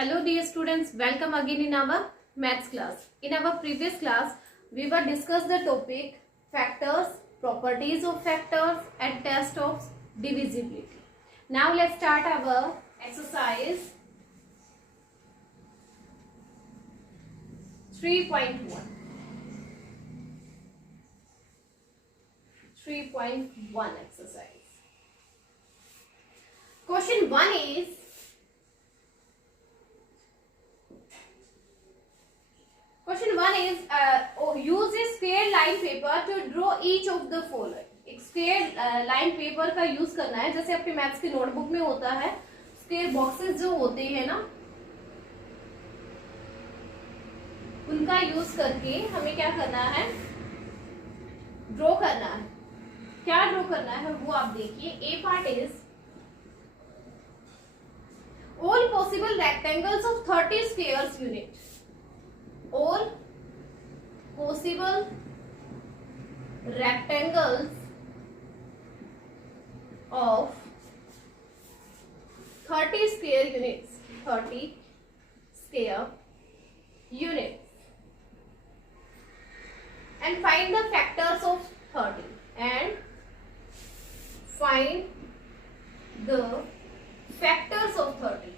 Hello dear students, welcome again in our maths class. In our previous class, we were discuss the topic factors, properties of factors and test of divisibility. Now let's start our exercise 3.1. 3.1 exercise. Question 1 is use a square line paper to draw each of the following. एक square line paper का use करना है, जैसे आपके maths की notebook में होता है स्क्वेयर बॉक्सेस जो होते हैं ना, उनका यूज करके हमें क्या करना है, ड्रॉ करना है. क्या ड्रॉ करना है वो आप देखिए. A part is all possible rectangles of 30 squares unit. All possible rectangles of 30 square units. 30 square units. And find the factors of 30. And find the factors of 30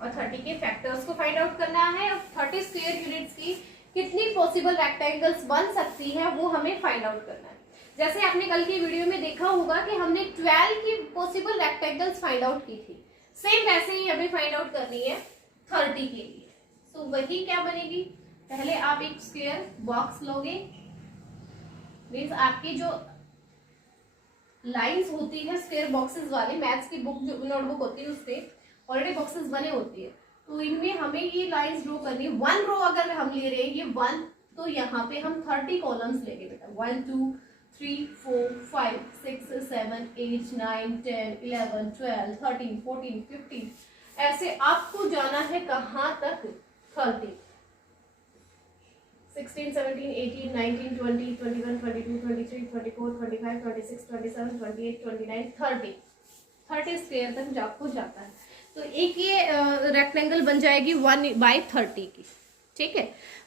और 30 के फैक्टर्स को फाइंड आउट करना है. और 30 स्क्वायर यूनिट्स की कितनी possible rectangles बन सकती हैं वो हमें फाइंड आउट करना है. जैसे आपने कल की वीडियो में देखा होगा कि हमने 12 की पॉसिबल रेक्टेंगल्स फाइंड आउट की थी. सेम वैसे ही हमें फाइंड आउट करनी है 30 के लिए. सो वही क्या बनेगी, पहले आप एक स्क्वायर बॉक्स लोगे, मीन्स आपकी जो लाइंस होती है स्क्वायर बॉक्सेस वाली, मैथ्स की बुक जो नोटबुक होती है उसपे ऑलरेडी बॉक्सेस बने होती है, तो इनमें हमें ये लाइंस ड्रॉ करनी है. 1 रो अगर हम ले रहे हैं ये 1, तो यहाँ पे हम 30 कॉलम्स लेंगे बेटा. 1 2 3 4 5 6 7 8 9 10 11 12 13 14 15 ऐसे आपको जाना है कहाँ तक, 30. 16 17 18 19 20 21 22 23 24 25 26 27 28 29 30 स्क्वायर तक आपको जाता है. तो एक ये रेक्टेंगल बन जाएगी 1/30 की, ठीक है.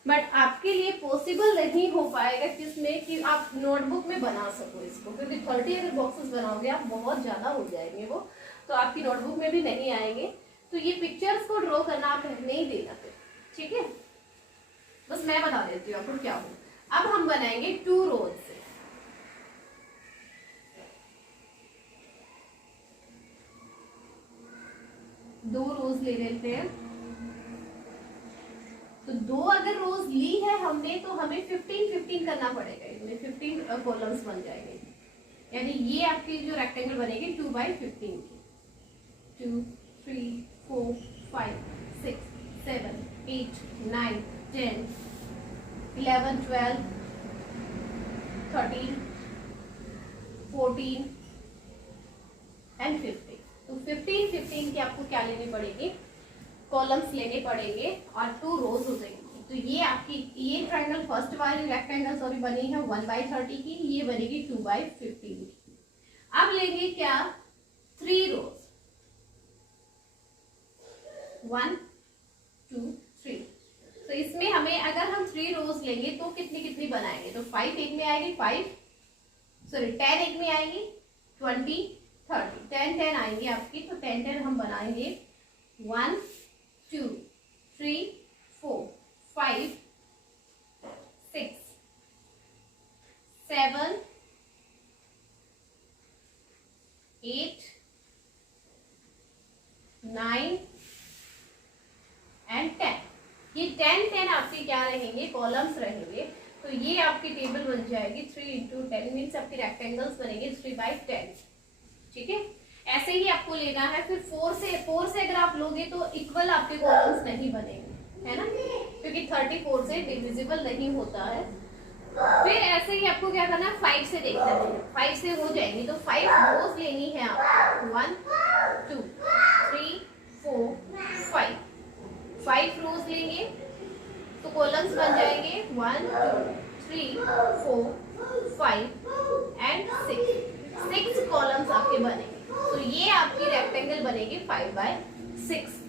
बट आपके लिए पॉसिबल नहीं हो पाएगा किसमें कि आप नोटबुक में बना सको इसको, क्योंकि 30 अगर बॉक्सेस बनाओगे आप बहुत ज्यादा हो जाएंगे वो, तो आपकी नोटबुक में भी नहीं आएंगे. तो ये पिक्चर्स को ड्रॉ करना आप नहीं देना फिर, ठीक है. बस मैं बता देती हूँ आपको क्या हो. अब हम बनाएंगे 2 रोज से. दो रोज ले लेते हैं. तो 2 अगर रोज ली है हमने तो हमें 15 करना पड़ेगा. इसमें 15 कॉलम्स बन जाएंगे, यानी ये आपकी जो रेक्टेंगल बनेगी 2/15 की. 2 3 4 5 6 7 8 9 10 11 12 13 14 एंड 15. तो 15 की आपको क्या लेनी पड़ेगी, कॉलम्स लेने पड़ेंगे और 2 रोज हो जाएंगी. तो ये आपकी ये ट्रायंगल फर्स्ट वाली रेक्टेंगल सॉरी बनी है 1/30 की, ये बनेगी 2/15 की. अब लेंगे क्या, 3 रोज. 1 2 3. तो इसमें हमें अगर हम 3 रोज लेंगे तो कितनी बनाएंगे, तो 5 एक में आएगी, 10 एक में आएगी, 20 30 10 आएंगी आपकी. तो 10 हम बनाएंगे 1 2 3 4 5 6 7 8 9 एंड 10. ये 10 आपके क्या रहेंगे, कॉलम्स रहेंगे. तो ये आपकी टेबल बन जाएगी 3 × 10 मीन्स आपकी रेक्टेंगल्स बनेंगे 3/10, ठीक है. ऐसे ही आपको लेना है. फिर 4 से अगर आप लोगे तो इक्वल आपके कॉलम्स नहीं बनेंगे, है ना, क्योंकि 34 से डिविजिबल नहीं होता है. फिर ऐसे ही आपको क्या करना है, 5 से देखना है. 5 से हो जाएंगी तो 5 रोज लेनी है आपको. 1 2 3 4 5 5 रोज लेंगे तो कॉलम्स बन जाएंगे 1 2 3 4 5 एंड 6 कॉलम्स आपके बनेंगे. तो ये आपकी रेक्टेंगल बनेगी 5/6।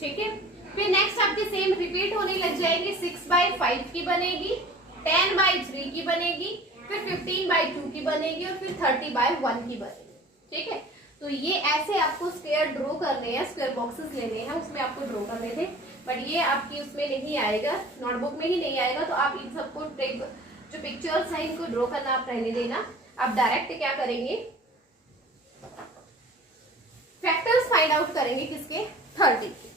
ठीक है, फिर नेक्स्ट आपकी सेम रिपीट होने लग जाएगी। 6/5 की बनेगी, 10/3 की बनेगी, फिर 15/2 की बनेगी और फिर 30/1 की बनेगी। ठीक है, तो ये ऐसे आपको स्क्वायर ड्रॉ करने हैं, स्क्वायर बॉक्सेस लेने हैं, उसमें आपको ड्रॉ करने थे, बट ये आपकी उसमें नहीं आएगा, नोटबुक में ही नहीं आएगा। तो आप इन सबको जो पिक्चर्स हैं इनको ड्रॉ करना आप रहने देना। आप डायरेक्ट क्या करेंगे, फैक्टर्स फाइंड आउट करेंगे किसके, 30 के।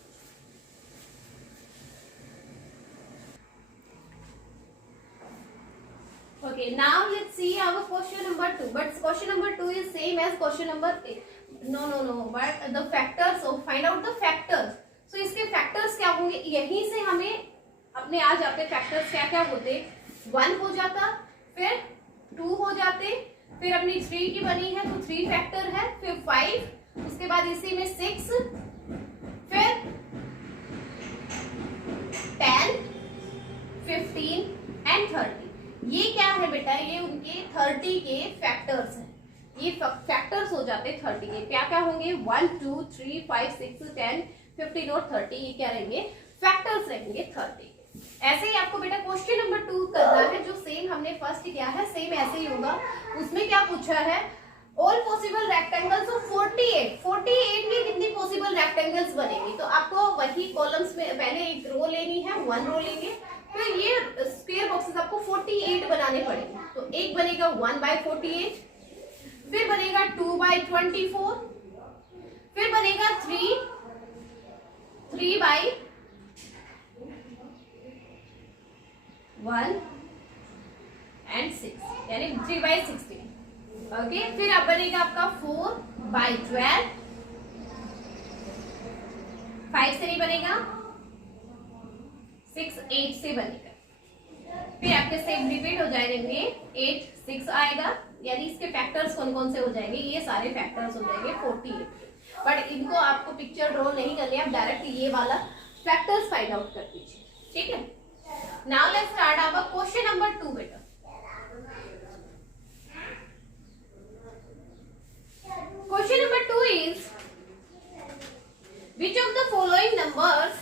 Okay, now let's see our question number 2. But question number 2 is same as question number 8. No. But the factors. So find out the factors. So इसके factors क्या होंगे, यहीं से हमें अपने आ जाते factors क्या क्या होते, 1 हो जाता, फिर 2 हो जाते, फिर अपनी 3 की बनी है तो 3 फैक्टर है, फिर 5, उसके बाद इसी में 6, फिर 10, 15 एंड 30। ये क्या है बेटा, ये उनके 30 के फैक्टर्स हैं। ये फैक्टर्स हो जाते 30 के, क्या क्या होंगे, 1 2 3 5 6 10 15 और 30, ये क्या रहेंगे, फैक्टर्स रहेंगे 30 के। ऐसे ही आपको बेटा क्वेश्चन नंबर 2 करना है, जो सेम हमने फर्स्ट किया है सेम ऐसे ही होगा। उसमें क्या पूछा है, ऑल पॉसिबल रेक्टेंगल्स ऑफ 48 में कितनी पॉसिबल रेक्टेंगल्स बनेंगी। तो आपको वही कॉलम्स में पहले एक रो लेनी है, 1 रो लेंगे, फिर ये स्क्वायर बॉक्सेस आपको 48 बनाने पड़ेंगे। तो एक बनेगा 1/48, फिर बनेगा 2/24, फिर बनेगा 3/1 एंड 6 यानी 3/16। ओके, फिर अब बनेगा आपका 4/12, 5 से नहीं बनेगा, 6 8 से बनेगा, फिर आपके सेम रिपीट हो जाएंगे, 8 6 आएगा, यानी इसके फैक्टर्स कौन कौन से हो जाएंगे, ये सारे फैक्टर्स हो जाएंगे 48। बट इनको आपको पिक्चर ड्रॉ नहीं करनी, आप डायरेक्ट ये वाला फैक्टर्स फाइंड आउट कर दीजिए। ठीक है, now let's start our question number 2 बेटा। Question number 2 is which of the following numbers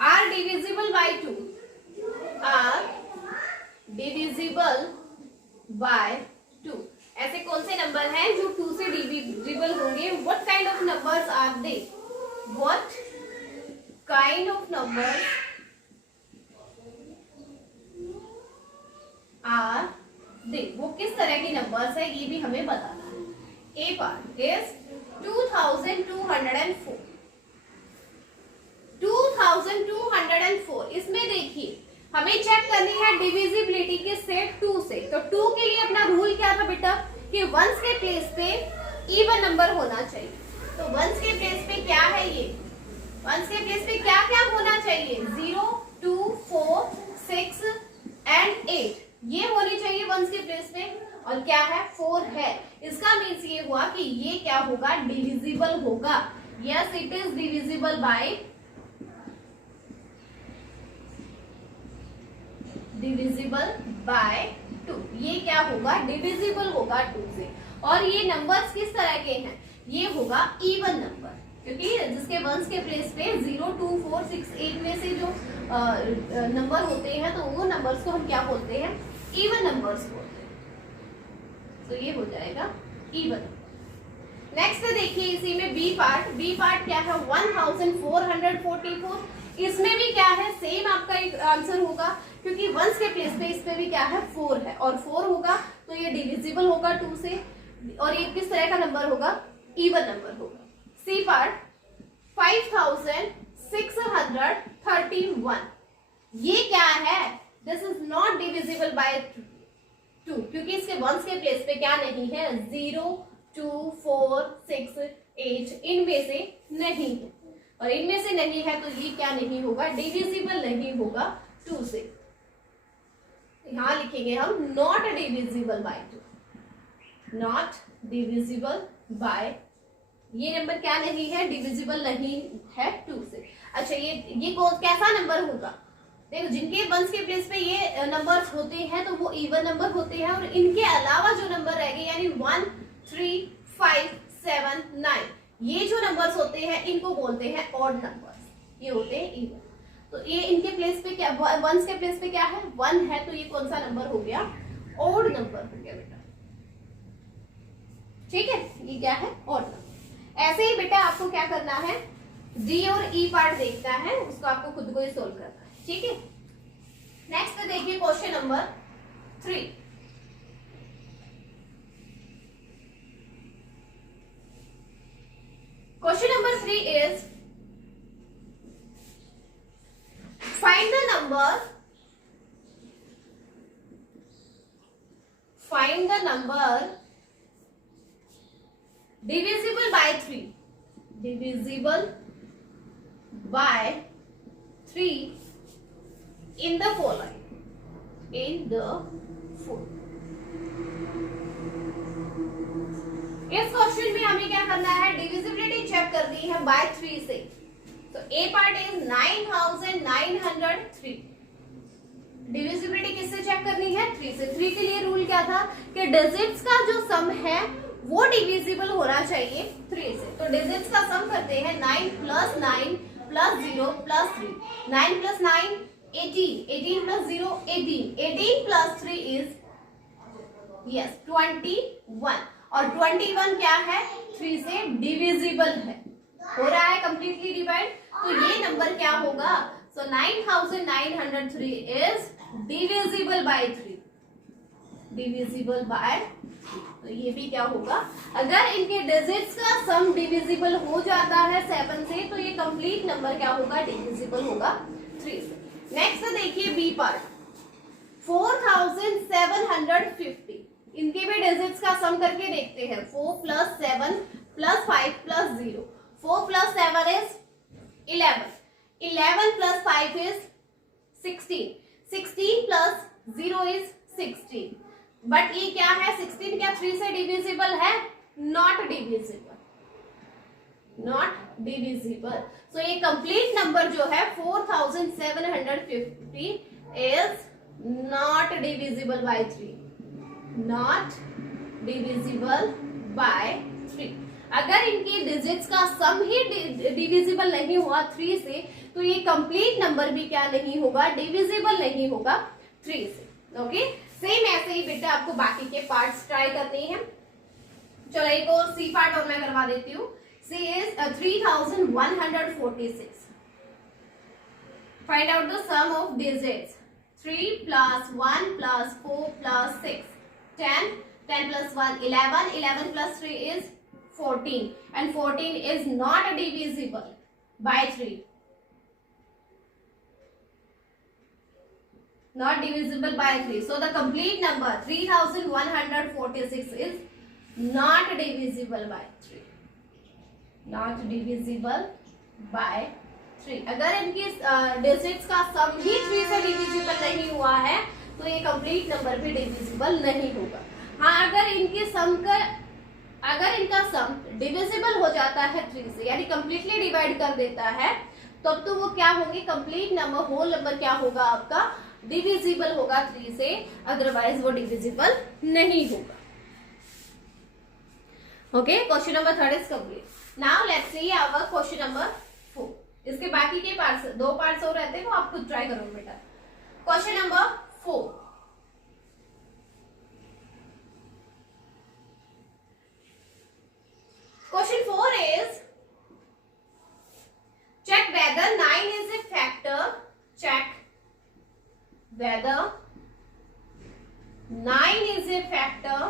are divisible by 2, are divisible by 2। ऐसे कौन से नंबर हैं जो 2 से डिविजिबल होंगे, what kind of numbers are they, what kind of numbers are they, वो किस तरह के नंबर्स है ये भी हमें बताना है। ए पार्ट इज 2204, 2204। इसमें देखिए हमें चेक करनी है डिविजिबिलिटी के सेट 2 से। तो 2 के लिए अपना रूल क्या था बेटा, कि वंस के प्लेस पे इवन नंबर होना चाहिए। तो वंस के प्लेस पे क्या है, ये वंस के प्लेस पे क्या क्या होना चाहिए, 0 2 4 6 एंड 8, ये होनी चाहिए वंस के प्लेस पे। और क्या है, 4 है। इसका मीन्स ये हुआ कि ये क्या होगा, डिविजिबल होगा। Yes, it is divisible bye 2। ये क्या होगा, डिविजिबल होगा 2 से। और ये नंबर्स किस तरह के हैं, ये होगा इवन नंबर, क्योंकि जिसके वंस के प्लेस पे 0 2 4 6 8 में से जो नंबर होते हैं तो वो नंबर्स को हम क्या बोलते हैं, इवन नंबर्स बोलते हैं। तो ये हो जाएगा इवन। नेक्स्ट देखिए इसी में बी पार्ट क्या है, 1444। इसमें भी क्या है, सेम आपका एक आंसर होगा, क्योंकि वंस के प्लेस पे इस पे भी क्या है, 4 है, और 4 होगा तो ये डिविजिबल होगा 2 से, और ये किस तरह का नंबर होगा, इवन नंबर होगा। सी पार्ट 5631, ये क्या है, this is not divisible bye 2, क्योंकि इसके वंस के प्लेस पे क्या नहीं है, 0 2 4 6 8 इनमें से नहीं है, और इनमें से नहीं है तो ये क्या नहीं होगा, डिविजिबल नहीं होगा 2 से। यहां लिखेंगे हम not divisible bye 2, not divisible bye ये नंबर क्या नहीं है, डिविजिबल नहीं है 2 से। अच्छा ये कैसा नंबर होगा, देखो जिनके वंस के प्लेस पे ये नंबर्स होते हैं तो वो इवन नंबर होते हैं, और इनके अलावा जो नंबर रहेंगे यानी 1, 3, 5, 7, 9 ये जो नंबर्स होते हैं इनको बोलते हैं ऑड नंबर्स, ये होते हैं इवन। तो ये इनके प्लेस पे क्या, वंस के प्लेस पे क्या है 1 है, तो ये कौन सा नंबर हो गया, ऑड नंबर हो गया बेटा, ठीक है, ये क्या है ऑड नंबर। ऐसे ही बेटा आपको क्या करना है, डी और ई पार्ट देखना है, उसको आपको खुद को ही सोल्व करना है, ठीक है। नेक्स्ट देखिए question number 3। Question number 3 is find the number divisible by 3, divisible by 3 in the following, इस क्वेश्चन में हमें क्या करना है, डिविजिबिलिटी चेक करनी है बाय 3 से। तो ए पार्ट इज 9903, डिविजिबिलिटी किससे चेक करनी है 3 से। 3 के लिए रूल क्या था कि डिजिट्स का जो सम है वो डिविजिबल होना चाहिए 3 से। तो डिजिट्स का सम करते हैं 9 + 9 + 0 + 3, 9 + 9 18, 18 + 0 18, 18 + 3 इज यस 21, और 21 क्या है 3 से डिविजिबल है, हो रहा है कंप्लीटली डिवाइड। तो ये नंबर क्या होगा, सो 9903 is divisible bye 3, divisible by 3। तो ये भी क्या होगा, अगर इनके डिजिट्स का सम डिविजिबल हो जाता है 7 से तो ये कंप्लीट नंबर क्या होगा, डिविजिबल होगा 3 से। नेक्स्ट देखिए बी पार्ट, 4750, इनके भी डिजिट्स का सम करके देखते हैं। 4 + 7 + 5 + 0, 4 + 7 is 11, 11 + 5 is 16, 16 + 0 is 16, बट ये क्या है 16 क्या 3 से डिविजिबल है, नॉट डिविजिबल, नॉट डिविजिबल। सो ये कंप्लीट नंबर जो है 4750 is not divisible bye 3, not divisible bye 3। अगर इनकी डिजिट्स का सम ही डिविजिबल नहीं हुआ 3 से तो ये कंप्लीट नंबर भी क्या नहीं होगा, डिविजिबल नहीं होगा 3 से। ओके, सेम ऐसे ही बेटा आपको बाकी के पार्ट्स ट्राई करने हैं। चलो एक और सी पार्ट और मैं करवा देती हूँ। C is 3146, find out the sum of digits. 3 + 1 + 4 + 6 10, 10 + 1 11, 11 + 3 is 14, and 14 is not divisible by 3, not divisible by 3. So the complete number 3146 is not divisible by 3, not divisible by 3। अगर इनकी डिजिट्स का सम ही 3 से divisible नहीं हुआ है तो ये कंप्लीट नंबर भी डिविजिबल नहीं होगा। हाँ, अगर इनका सम डिविजिबल हो जाता है 3 से, यानी कंप्लीटली डिवाइड कर देता है, तब तो वो क्या होंगे, कंप्लीट नंबर, होल नंबर क्या होगा आपका, डिविजिबल होगा 3 से, अदरवाइज वो डिविजिबल नहीं होगा। Okay, question number 3 is complete. Now let's see our question number 4। इसके बाकी के पार्ट्स, 2 पार्ट्स और रहते हैं, वो आप खुद ट्राई करो बेटा। Question number 4, question 4 is check whether 9 is a factor, check whether 9 is a factor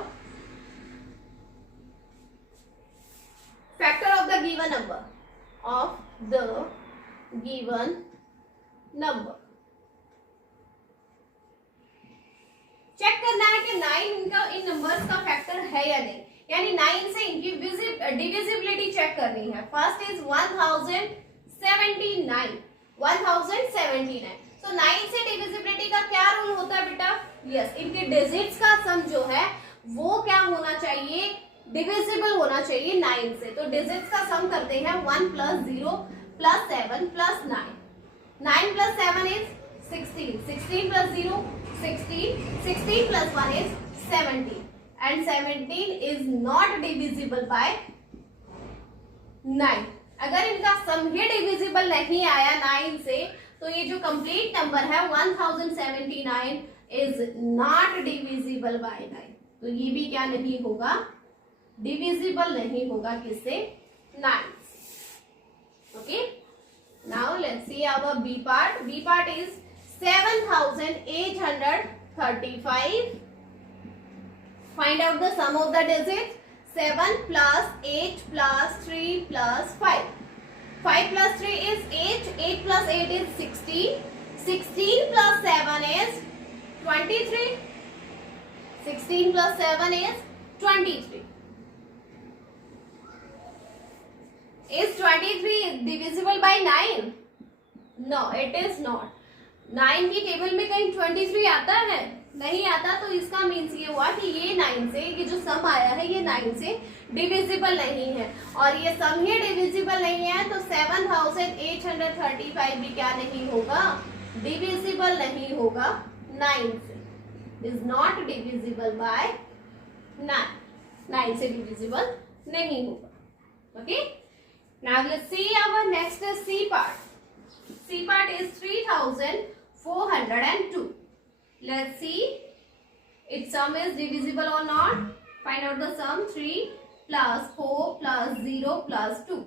of the given number, of the given number। Check करना है कि 9 इनका इन नंबर्स का फैक्टर है या नहीं, यानी 9 से इनकी डिविजिबिलिटी चेक करनी है। First is 1079, 1079। तो 9 से डिविजिबिलिटी का क्या रूल होता है बेटा, यस, इनके डिजिट्स का सम जो है वो क्या होना चाहिए, डिविजिबल होना चाहिए 9 से। तो डिजिट्स का सम करते हैं 1 + 0 + 7 + 9। 9 + 7 is 16, 16 + 0 16, 16 + 1 is 17 and 17 is not divisible by 9। अगर इनका सम ही डिविजिबल नहीं आया 9 से तो ये जो कंप्लीट नंबर है 1079 इज नॉट डिविजिबल बाय 9। तो ये भी क्या नहीं होगा, डिविजिबल नहीं होगा किससे, 9। Okay, now let's see our B part. B part is 7835। Find out the sum of the digits. 7 + 8 + 3 + 5। 5 + 3 is 8, 8 + 8 is 16, 16 + 7 is 23, 16 + 7 is 23। Is 23 divisible by 9? No, it is not. 9 की टेबल में कहीं 23 आता है, नहीं आता। तो इसका मीन्स ये हुआ कि ये 9 से, ये जो सम आया है ये 9 से डिविजिबल नहीं है, और ये सम ही डिविजिबल नहीं है तो 7835 भी क्या नहीं होगा, डिविजिबल नहीं होगा 9 से। इज नॉट डिविजिबल बाय 9, 9 से डिविजिबल नहीं होगा। Okay, now let's see our next C part. C part is 3402। Let's see its sum is divisible or not. Find out the sum. 3 + 4 + 0 + 2.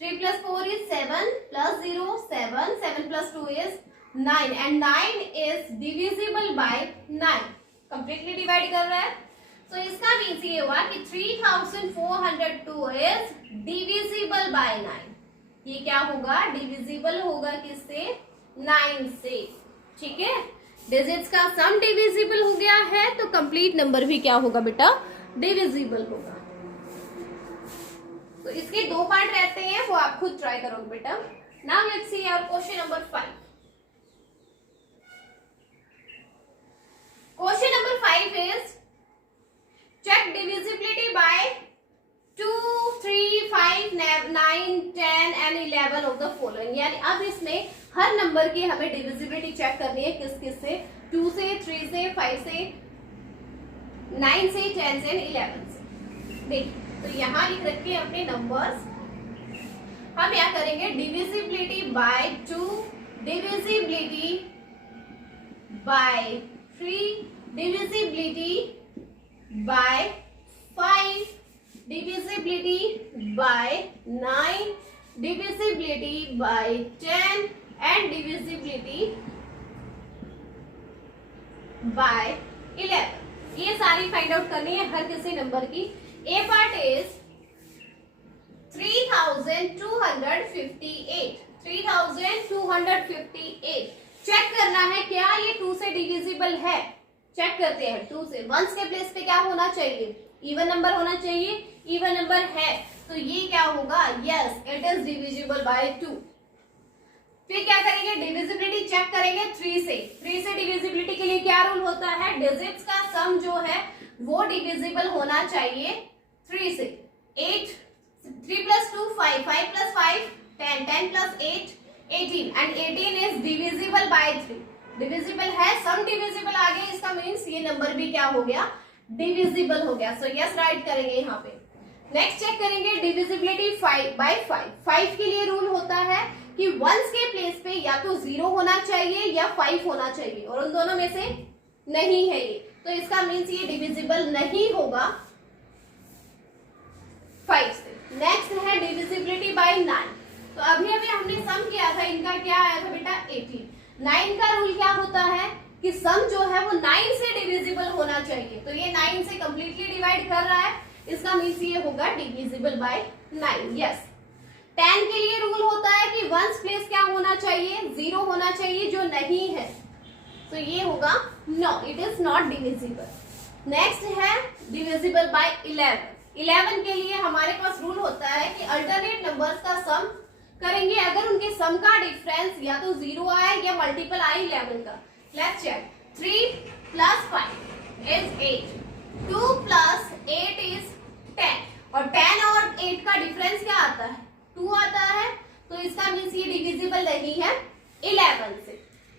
3 + 4 is 7 + 0 7, 7 + 2 is 9 and 9 is divisible by 9। Completely divide कर रहा है। So इसका means ये हुआ कि 3402 is divisible by 9। ये क्या होगा, डिविजिबल होगा किससे, 9 से। ठीक है, डिजिट्स का सम डिविजिबल हो गया है तो कंप्लीट नंबर भी क्या होगा बेटा, डिविजिबल होगा। तो इसके 2 पार्ट रहते हैं, वो आप खुद ट्राई करोगे बेटा। Now let's see our question number 5। Question number 5 is check divisibility by 2, 3, 5, 9, 10 and 11 of the following. यानी अब इसमें हर नंबर की हमें डिविजिबिलिटी चेक करनी है, किस किस से, 2 से, 3 से, 5 से, 9 से, 10 से, 11 से। देखिए, तो यहाँ लिख रखे हैं अपने नंबर्स। हम क्या करेंगे, divisibility by 2, divisibility bye 3, divisibility bye 5, divisibility by 9, divisibility by 10 and divisibility by 11। ये सारी फाइंड आउट करनी है हर किसी नंबर की। ए पार्ट इज 3258। 3258 चेक करना है क्या ये 2 से डिविजिबल है। चेक करते हैं, 2 से 1 के प्लेस पे क्या होना चाहिए, इवन नंबर होना चाहिए। इवन नंबर है तो ये क्या होगा, yes it is divisible bye 2। फिर क्या करेंगे, डिविजिबिलिटी चेक करेंगे 3 से। 3 से डिविजिबिलिटी के लिए क्या रूल होता है, डिजिट्स का सम जो है वो डिविजिबल होना चाहिए 3 से। 8, 3 + 2 5, 5 + 5 10, 10 + 8 18 and 18 is divisible bye 3। Divisible है, सम डिविजिबल आ गया, इसका मीन्स ये नंबर भी क्या हो गया, डिविजिबल हो गया। सो यस राइट करेंगे यहाँ पे। नेक्स्ट चेक करेंगे डिविजिबिलिटी 5/5। 5 के लिए रूल होता है कि 1s के प्लेस पे या तो 0 होना चाहिए या 5 होना चाहिए, और उन दोनों में से नहीं है ये, तो इसका मीन्स ये डिविजिबल नहीं होगा 5 से। नेक्स्ट है डिविजिबिलिटी बाय 9। तो अभी हमने सम किया था, इनका क्या आया था बेटा, 18। 9 का रूल क्या होता है कि सम जो है वो 9 से डिविजिबल होना चाहिए, तो ये 9 से कंप्लीटली डिवाइड कर रहा है, इसका मीन्स ये होगा डिविजिबल बाय 9। यस, 10 के लिए रूल होता है कि 1s प्लेस क्या होना चाहिए, 0 होना चाहिए, जो नहीं है, तो ये होगा no, it is not divisible. Next है डिविजिबल बाय 11। 11 के लिए हमारे पास रूल होता है कि अल्टरनेट नंबर्स का सम करेंगे, अगर उनके सम का डिफरेंस या तो 0 आए या मल्टीपल आए 11 का। लेट्स चेक, 3 + 5 is 8, 2 + 8 is 10 तो इसका मीन्स ये डिविजिबल नहीं है 11 से।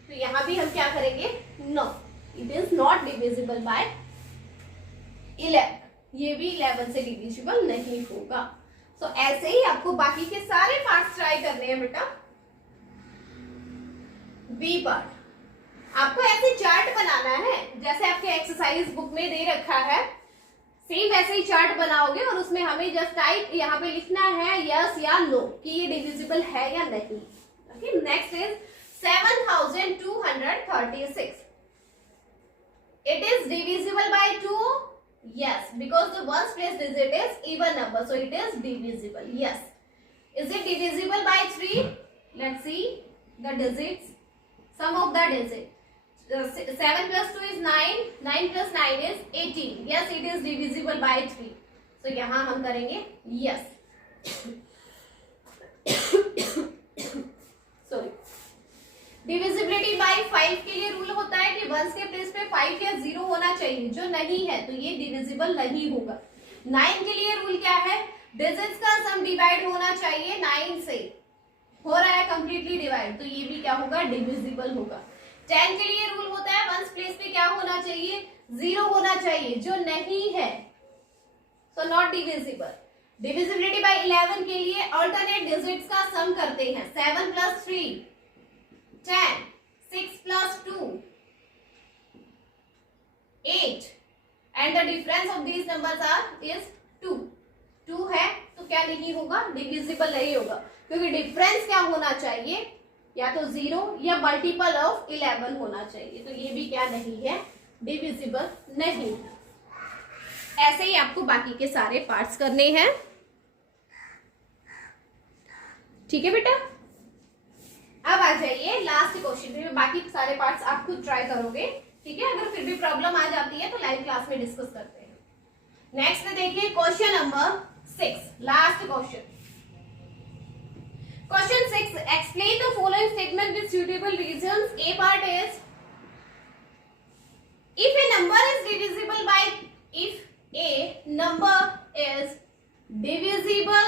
तो यहाँ भी हम क्या करेंगे, no, it is not divisible by 11, ये भी 11 से डिविजिबल नहीं होगा। तो ऐसे ही आपको बाकी के सारे पार्ट्स ट्राई करने हैं बेटा। बी पार्ट आपको ऐसे चार्ट बनाना है जैसे आपके एक्सरसाइज बुक में दे रखा है, सेम वैसे ही चार्ट बनाओगे और उसमें हमें जस्ट टाइप यहाँ पे लिखना है यस या नो कि ये डिविजिबल है या नहीं। Okay, next is 7236, it is divisible by 2, yes, because the ones place digit is even number, so it is divisible, yes. Is it divisible by 3? Let's see the digits, sum of the digits. 7 plus 2 is 9, 9 plus 9 is 18, yes, it is divisible by 3, so यहाँ हम करेंगे yes. Sorry. Divisibility bye 5 के लिए rule होता है कि once के place पे 5 या 0 होना चाहिए, जो नहीं है तो ये डिविजिबल नहीं होगा। 9 के लिए रूल क्या है, डिजिट्स का सम डिवाइड होना चाहिए 9 से, हो रहा है कंप्लीटली डिवाइड, तो ये भी क्या होगा, डिविजिबल होगा। 10 के लिए रूल होता है वंस प्लेस पे क्या होना चाहिए, 0 होना चाहिए, जो नहीं है, so not divisible. Divisibility bye 11 के लिए अल्टरनेट डिजिट्स का सम करते हैं, 7 plus 3 10, 6 plus 2 8, and the difference of these numbers is 2 है, तो क्या नहीं होगा, डिविजिबल नहीं होगा, क्योंकि डिफरेंस क्या होना चाहिए, या तो 0 या मल्टीपल ऑफ 11 होना चाहिए, तो ये भी क्या नहीं है, डिविजिबल नहीं। ऐसे ही आपको बाकी के सारे पार्ट्स करने हैं, ठीक है बेटा। अब आ जाइए लास्ट क्वेश्चन पे, बाकी सारे पार्ट्स आप खुद ट्राई करोगे, ठीक है। अगर फिर भी प्रॉब्लम आ जाती है तो लाइव क्लास में डिस्कस करते हैं। नेक्स्ट देखिए question number 6, last question. Question 6, explain the following statement with suitable reasons. A part is if a number is divisible bye, if a number is divisible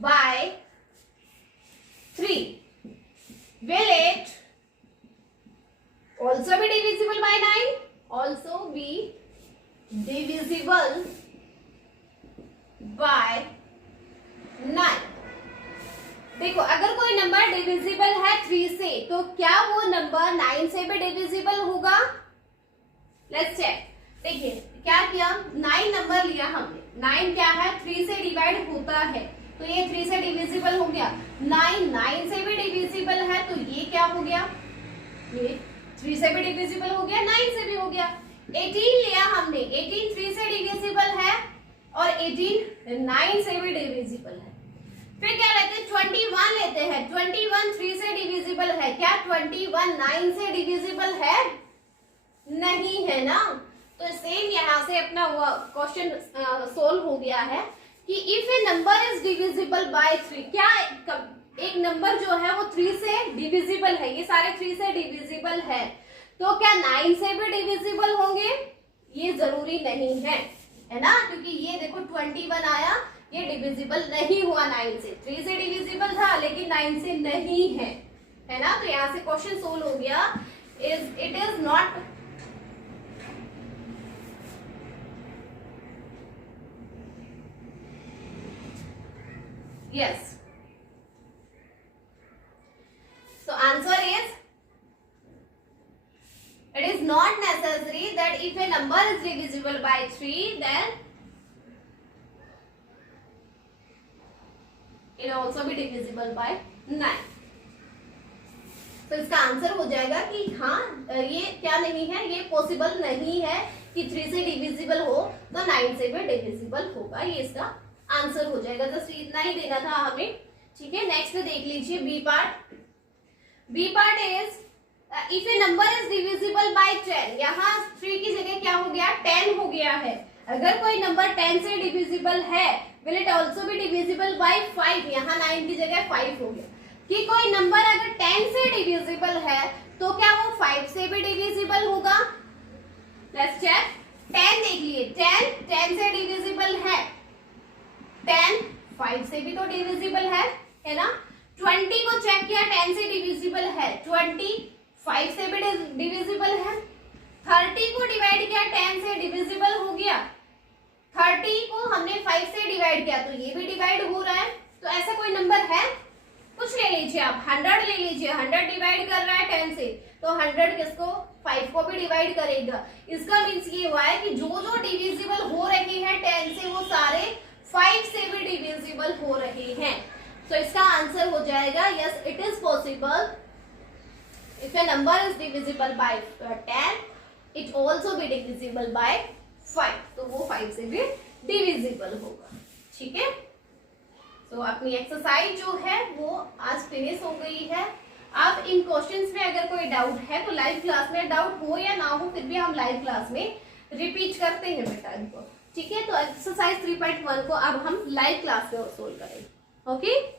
by 3, will it also be divisible by 9? Also be divisible by 9। देखो, अगर कोई number divisible है 3 से, तो क्या वो number 9 से भी डिविजिबल होगा? Let's check. देखिए क्या किया, 9 नंबर लिया हमने, 9 क्या है, 3 से डिवाइड होता है, तो ये 3 से डिविजिबल हो गया। 9 से भी डिविजिबल है, तो ये क्या हो गया, ये 3 से भी डिविजिबल हो गया, 9 से भी हो गया। 18 लिया हमने, 18 3 से डिविजिबल है और 18 9 से भी डिविजिबल है। फिर क्या लेते हैं, 21 लेते हैं, 21 3 से डिविजिबल है, क्या 21 9 से डिविजिबल है? नहीं है ना। तो सेम यहाँ से अपना क्वेश्चन सोल्व हो गया है कि if a number is divisible bye 3, क्या एक नंबर जो है वो 3 से डिविजिबल है, ये सारे 3 से डिविजिबल है, तो क्या 9 से भी डिविजिबल होंगे? ये जरूरी नहीं है ना, क्योंकि ये देखो 21 आया, ये डिविजिबल नहीं हुआ 9 से, 3 से डिविजिबल था लेकिन 9 से नहीं है ना। तो यहाँ से क्वेश्चन सोल्व हो गया, it is not yes, so answer is it is not necessary that if a number is divisible by 3 then it also be divisible by 9। तो इसका आंसर हो जाएगा कि हाँ, ये क्या नहीं है, ये पॉसिबल नहीं है कि 3 से डिविजिबल हो तो 9 से भी डिविजिबल होगा, ये इसका आंसर हो जाएगा। जस्ट इतना ही देना था हमें, ठीक है। नेक्स्ट देख लीजिए B part. B part is if a number is divisible by 10, यहाँ 3 की जगह क्या हो गया, 10 हो गया है। अगर कोई नंबर 10 से डिविजिबल है, will it also be divisible by 5, यहाँ 9 की जगह 5 हो गया। कि कोई नंबर अगर 10 से डिविजिबल है, तो क्या वो 5 से भी डिविजिबल होगा? Let's check. 10 देख लिए, 10 से डिविजिबल है, 10 5 से भी तो डिविजिबल है, है ना। 20 को चेक किया 10 से डिविजिबल है, 20 5 से भी डिविजिबल है। 30 को डिवाइड किया 10 से डिविजिबल हो गया, 30 को हमने 5 से डिवाइड किया तो ये भी डिवाइड हो रहा है। तो ऐसा कोई नंबर है, कुछ ले लीजिए आप, 100 ले लीजिए, 100 डिवाइड कर रहा है 10 से तो 100 किसको 5 को भी डिवाइड करेगा। इसका मीन्स ये हुआ है कि जो जो डिविजिबल हो रहे हैं 10 से वो सारे 5 से भी डिविजिबल हो रहे हैं। तो इसका आंसर हो जाएगा yes it is possible if a number is divisible by 10 it also be divisible by 5, तो वो 5 से भी डिविजिबल होगा। ठीक है, तो अपनी एक्सरसाइज जो है वो आज फिनिश हो गई है। अब इन क्वेश्चंस में अगर कोई डाउट है तो लाइव क्लास में, डाउट हो या ना हो फिर भी हम लाइव क्लास में रिपीट करते हैं बेटा इनको। ठीक है, तो एक्सरसाइज 3.1 को अब हम लाइव क्लास में सोल्व करेंगे। ओके।